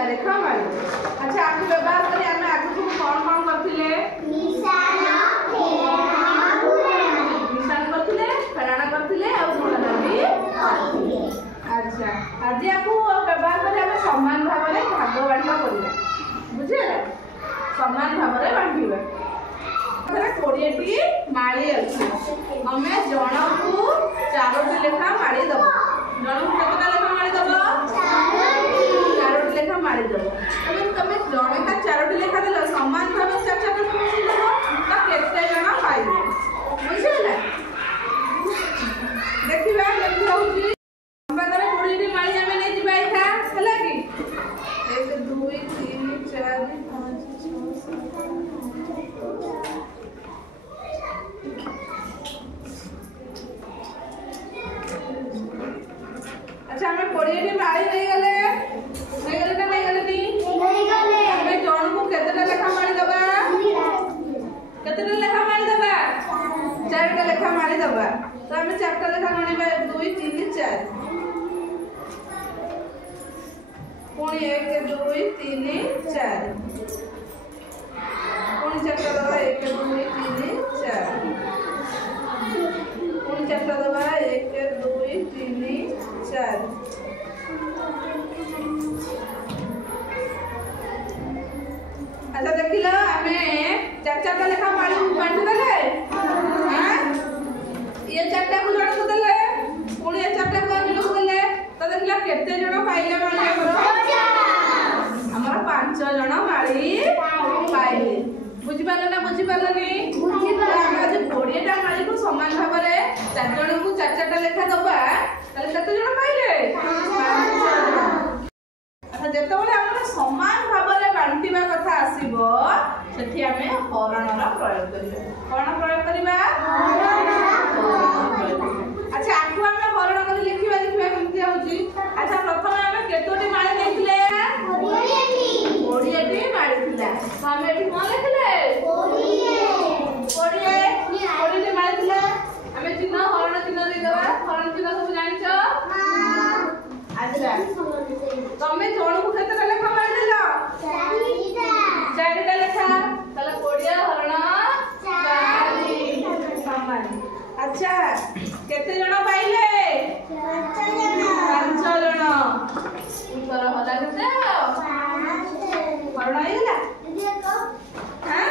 ଲେଖା ଲେଖା ମାଳି। अच्छा आकु व्यवहार करी आमे आगु सब कोन करथिले निशान करथिले फराणा करथिले आ गुणन भी करथिले। अच्छा आज आकु व्यवहार करी आमे समान भाव में भाग बांटा करिया बुझिला समान भाव में बांटिबा। 20टी माली अछि हमें जनकु 4टी लेखा माली दब जनकु केतना लेखा माली दब 4टी लेखा माली दब। तबे तमे जणे का 4टी लेखा देलो समान भाव 4-4 मिसी दब त केते जण पाइबे बुझिला। देखिबा केमति होउची हमरे 20टी माली हमें नै दिबा इथा हला की 1 2 3 4 5 6 अच्छा हमें 20टी माली नहीं गले ना नहीं गले नी हमें जण को केतेटा लेखा माली दबा केतेटा लेखा माली दबा 4टा लेखा माली दबा। तो हमें 4टा लेखा गणिबा 2 3 4 पुणी 1 2 3 4 पुणी 4टा दबा 1 2 3 4 पुणी 4टा दबा 1 2 3 4 अच्छा देखिला हमें 4-4टा लेखा माली बांटू देले हां ये 4टा को जण को देले पुणी ये 4टा को जण को देले तो देखिला केते जण पाइले माली हमर 5 जण माली पाइले बुझि पाले ना बुझि पालनी बुझि पाले आज 20टा माली को समान भाव रे 4 जण को 4-4टा लेखा दबा ताले केते जण पाइले 5 जण। अच्छा जेतबले हमरा समान भाव रे बांटीबा कथा आसीबो सेठी हमें हरणर प्रयोग करिबा कोन प्रयोग करिबा अच्छा आकु हमें हरण करी लिखिबा देखिबा केमति होउची। अच्छा प्रथम हमें केतोटी माली नेथिले 20टी माली थिला तो हमें एठी कोन लिखले 20टी माली थिला हमें चिन्ह हरण चिन्ह दे देबा हरण चिन्ह सब जानिछो अच्छा तमे जण को केतेटा लेखा माली देलो 4टा लेखा तले 20 हरण 4 समान। अच्छा केते जण पाइले 5 जण उत्तर होला केते 5 हरण आइला हां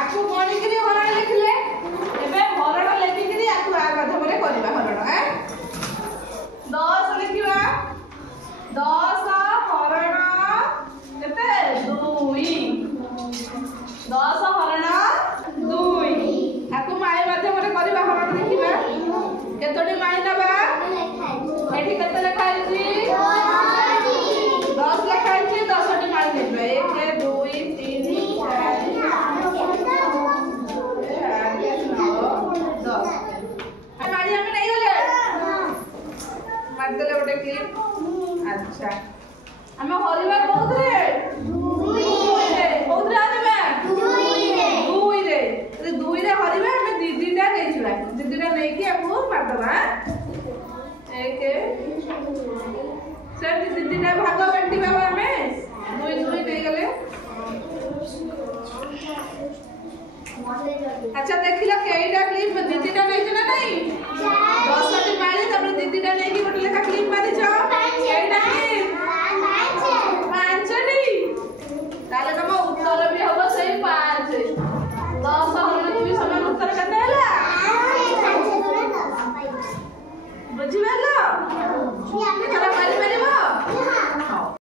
आकु कोनी करी हरण लिखले एबे हरण लेखि करी आकु आ माध्यम रे करबा हरण हैं 10 लिखिबा 10 हरण केते 2 10 हरण 2 आकु माई माध्यम रे करबा हरण लिखिबा केतोटी माई नबा एठी केते लेखा आइची 10 लेखा आइची 10टी माई नेबा 1 2 3 4 10 मारी हमें नहीं गले मार देले ओटे क्लिप। अच्छा हमें हरिबा कोथरे 2 रे कोथरे आनिबा 2 रे 2 रे हरिबा हमें दीदीटा नेछुला दीदीटा नै कि आपको मार दबा 1 सर दीदीटा भाग बांटीबा हमें 2 नै गले। अच्छा देखिला केइटा क्लिप दीदीटा नै जना नहीं 10टी माली तबरे दीदीटा नै कि गोटे लेखा क्लिप मारि छ केइटा क्लिप 5टी ताले तम उत्तर भी होबो सही 5 10 हरण 2 समान उत्तर कते हला बुझिबेला